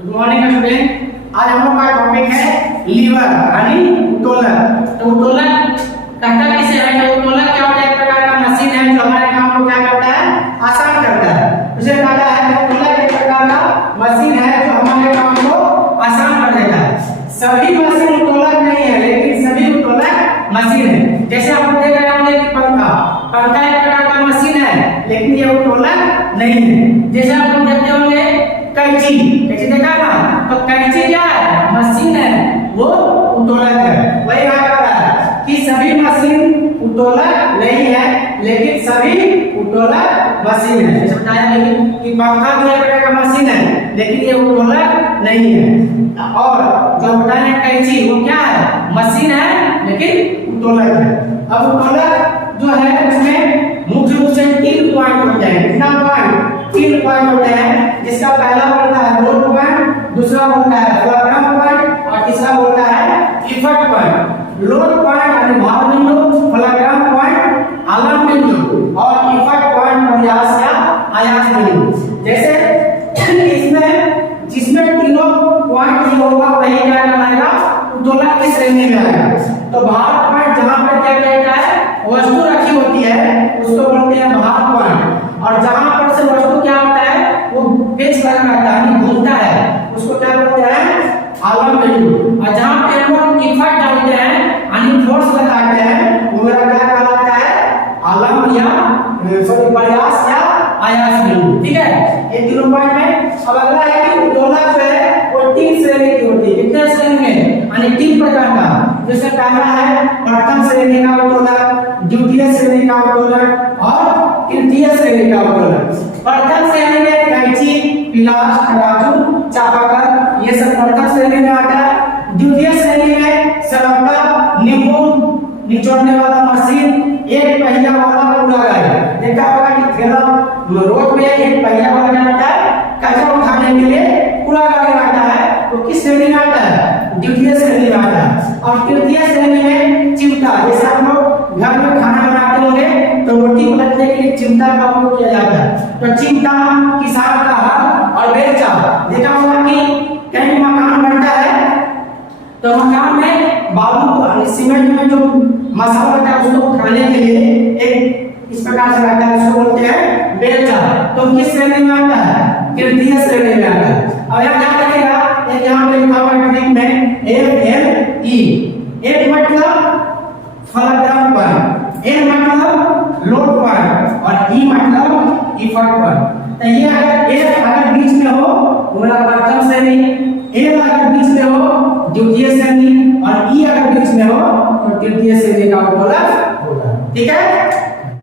Good morning student. आज हम लोग का टॉपिक है लीवर यानी उत्तोलक। तो उत्तोलक कहता किसे है? तो उत्तोलक क्या होता है? एक प्रकार का मशीन है जो हमारे काम को क्या करता है? आसान करता है। उसे कहता है कि उत्तोलक एक प्रकार का मशीन है जो हमारे काम को आसान कर देता है। सभी मशीन उत्तोलक नहीं है, लेकिन सभी उत्तोलक मशीन है। जैसे आप देख रहे होंगे कि पंखा एक प्रकार का मशीन है, लेकिन ये उत्तोलक नहीं है। जैसे आप लोग देखते होंगे कैंची देखा ना, तो कैंची क्या है? मशीन है, वो उत्तोलक है। वही बात कर रहा है कि सभी मशीन उत्तोलक नहीं है, लेकिन सभी उत्तोलक मशीन है। जैसे बताया कि पंखा जो एक प्रकार का मशीन है, लेकिन ये उत्तोलक नहीं है। और जो बताया कैंची वो क्या है? मशीन है, लेकिन उत्तोलक है। अब उत्तोलक जो है उसमें मुख्य रूप से 3 पॉइंट होते हैं। कितना पॉइंट? 3 पॉइंट होते हैं, जिसका पहला बोलता है लोड पॉइंट, दूसरा बोलता है फुलक्रम पॉइंट और तीसरा बोलता है इफेक्ट पॉइंट। लोड पॉइंट यानी भार बिंदु, फुलक्रम पॉइंट आलम बिंदु और इफेक्ट पॉइंट प्रयास या आयास बिंदु। जैसे इसमें जिसमें तीनों पॉइंट ये होगा वही क्या कहलाएगा? उत्तोलक की श्रेणी में आएगा। तो भार पॉइंट जहां पर क्या कहता है? वस्तु रखी होती है उसको बोलते हैं भार पॉइंट। और जहां पर से वस्तु क्या होता है वो पेच लगा रहता है, घूमता है, उसको क्या बोलते हैं? आलम बिंदु। और जहां पे हम लोग इफेक्ट डालते हैं यानी फोर्स लगाते हैं वो मेरा क्या कहलाता है? आलम या प्रयास या आयास बिंदु। ठीक है, ये तीनों पॉइंट है। अब अगला है कि उत्तोलक जो है वो 3 श्रेणी की होती है। कितने श्रेणी में? यानी 3 प्रकार का। जैसे पहला है प्रथम श्रेणी का उत्तोलक, द्वितीय श्रेणी का उत्तोलक और तृतीय श्रेणी का उत्तोलक। प्रथम श्रेणी में कैंची, पिलास, तराजू, चापाकल ये सब प्रथम श्रेणी में आता है। द्वितीय श्रेणी में सरलता, नींबू निचोड़ने वाला मशीन, एक पहिया वाला कूड़ा गाड़ी। देखा होगा कि ठेला रोड पे एक पहिया वाला क्या आता है? कचरा उठाने के लिए कूड़ा गाड़ी आता है। तो किस श्रेणी में आता है? द्वितीय श्रेणी में आता है। और तृतीय श्रेणी में चिमटा, जैसे हम लोग घर में खाना बनाते होंगे तो रोटी पलटने के लिए चिमटा का उपयोग किया जाता है। तो चिमटा, किसान का हल और बेलचा। देखा होगा कि कहीं मकान बनता है तो मकान में बालू सीमेंट में जो मसाला होता है उसको उठाने के लिए एक इस प्रकार से रहता है, उसको बोलते हैं बेलचा। तो किस श्रेणी में आता है? तृतीय श्रेणी में आता है। अब यहाँ क्या लिखेगा? एक यहाँ पे लिखा हुआ है ट्रिक में FLE। एक मतलब फलक्रम पॉइंट, ए मतलब लोड पॉइंट और ई मतलब इफेक्ट पॉइंट। तो ये अगर बीच में हो तो मेरा प्रथम श्रेणी, ए अगर बीच में हो द्वितीय श्रेणी और ई अगर बीच में हो तो तृतीय श्रेणी का उत्तोलक होगा। ठीक है।